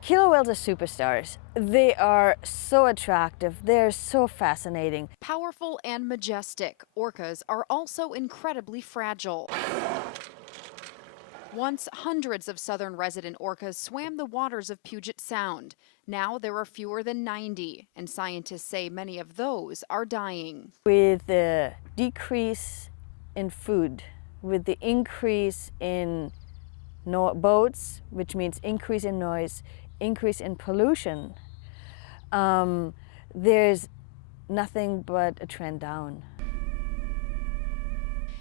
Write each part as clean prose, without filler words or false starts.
Killer whales are superstars. They are so attractive. They're so fascinating. Powerful and majestic, orcas are also incredibly fragile. Once, hundreds of southern resident orcas swam the waters of Puget Sound. Now there are fewer than 90, and scientists say many of those are dying. With the decrease in food, with the increase in boats, which means increase in noise, increase in pollution, there's nothing but a trend down.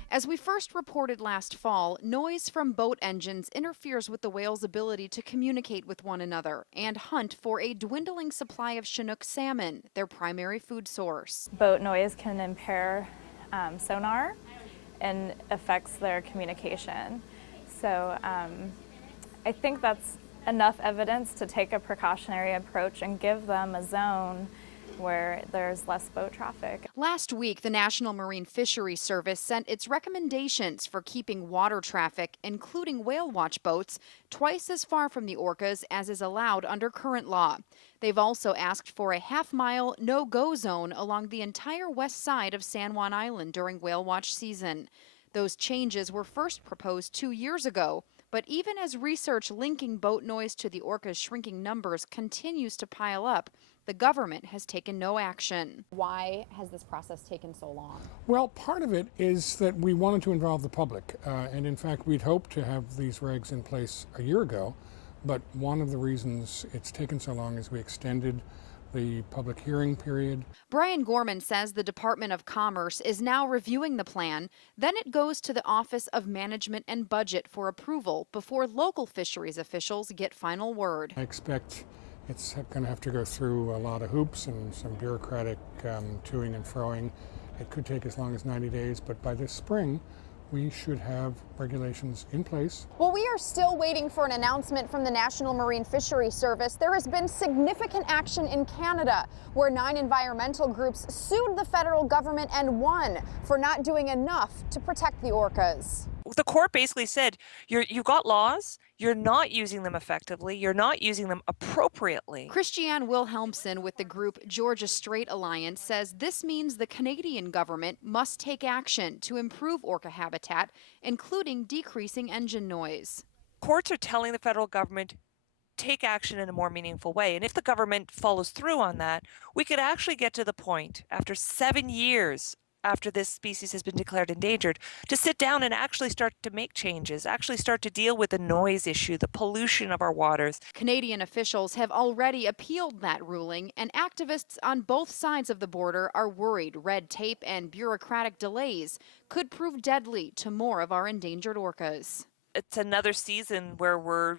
As we first reported last fall, noise from boat engines interferes with the whales' ability to communicate with one another and hunt for a dwindling supply of Chinook salmon, their primary food source. Boat noise can impair sonar and affects their communication. So I think that's enough evidence to take a precautionary approach and give them a zone where there's less boat traffic. Last week, the National Marine Fisheries Service sent its recommendations for keeping water traffic, including whale watch boats, twice as far from the orcas as is allowed under current law. They've also asked for a half-mile no-go zone along the entire west side of San Juan Island during whale watch season. Those changes were first proposed 2 years ago, but even as research linking boat noise to the orca's shrinking numbers continues to pile up, the government has taken no action. Why has this process taken so long? Well, part of it is that we wanted to involve the public, and in fact we'd hoped to have these regs in place a year ago, but one of the reasons it's taken so long is we extended the public hearing period. Brian Gorman says the Department of Commerce is now reviewing the plan. Then it goes to the Office of Management and Budget for approval before local fisheries officials get final word. I expect it's going to have to go through a lot of hoops and some bureaucratic toing and froing. It could take as long as 90 days, but by this spring, we should have regulations in place. Well, we are still waiting for an announcement from the National Marine Fisheries Service. There has been significant action in Canada, where 9 environmental groups sued the federal government and won for not doing enough to protect the orcas. The court basically said, you've got laws, you're not using them effectively, you're not using them appropriately. Christiane Wilhelmsen with the group Georgia Strait Alliance says this means the Canadian government must take action to improve orca habitat, including decreasing engine noise. Courts are telling the federal government, take action in a more meaningful way. And if the government follows through on that, we could actually get to the point after 7 years after this species has been declared endangered, to sit down and actually start to make changes, actually start to deal with the noise issue, the pollution of our waters. Canadian officials have already appealed that ruling, and activists on both sides of the border are worried red tape and bureaucratic delays could prove deadly to more of our endangered orcas. It's another season where we're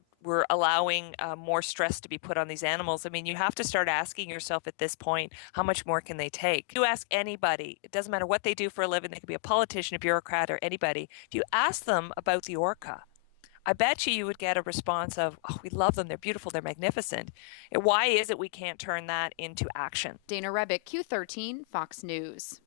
allowing more stress to be put on these animals. I mean, you have to start asking yourself at this point, how much more can they take? You ask anybody, it doesn't matter what they do for a living, they could be a politician, a bureaucrat, or anybody. If you ask them about the orca, I bet you would get a response of, oh, we love them, they're beautiful, they're magnificent. Why is it we can't turn that into action? Dana Rebick, Q13, Fox News.